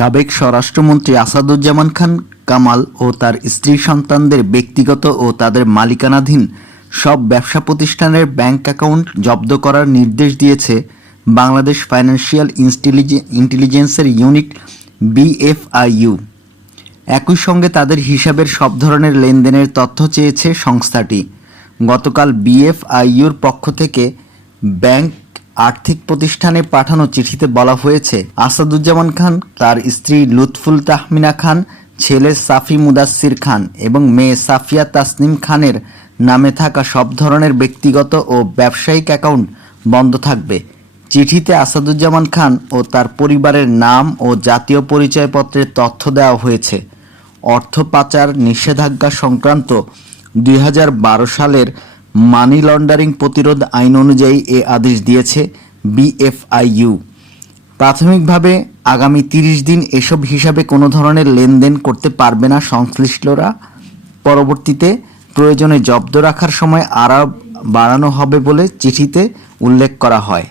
সাবেক স্বরাষ্ট্রমন্ত্রী আসাদুজ্জামান খান কামাল ও তার স্ত্রী সন্তানদের ব্যক্তিগত ও তাদের মালিকানাধীন সব ব্যবসা প্রতিষ্ঠানের ব্যাংক অ্যাকাউন্ট জব্দ করার নির্দেশ দিয়েছে বাংলাদেশ ফাইন্যান্সিয়াল ইন্টেলিজেন্সের ইউনিট বিএফআইইউ। একই সঙ্গে তাদের হিসাবের সব ধরনের লেনদেনের তথ্য চেয়েছে সংস্থাটি। গতকাল বিএফআইইউর পক্ষ থেকে ব্যাংক আর্থিক প্রতিষ্ঠানে পাঠানো চিঠিতে বলা হয়েছে, আসাদুজ্জামান খান, তার স্ত্রী লুৎফুল তাহমিনা খান, ছেলে সাফি মুদাসসির খান এবং মেয়ে সাফিয়া তাসনিম খানের নামে থাকা সব ধরনের ব্যক্তিগত ও ব্যবসায়িক অ্যাকাউন্ট বন্ধ থাকবে। চিঠিতে আসাদুজ্জামান খান ও তার পরিবারের নাম ও জাতীয় পরিচয়পত্রের তথ্য দেওয়া হয়েছে। অর্থ পাচার নিষেধাজ্ঞা সংক্রান্ত 2012 সালের মানি লন্ডারিং প্রতিরোধ আইন অনুযায়ী এ আদেশ দিয়েছে বিএফআইইউ। প্রাথমিকভাবে আগামী 30 দিন এসব হিসাবে কোনো ধরনের লেনদেন করতে পারবে না সংশ্লিষ্টরা। পরবর্তীতে প্রয়োজনে জব্দ রাখার সময় আরও বাড়ানো হবে বলে চিঠিতে উল্লেখ করা হয়।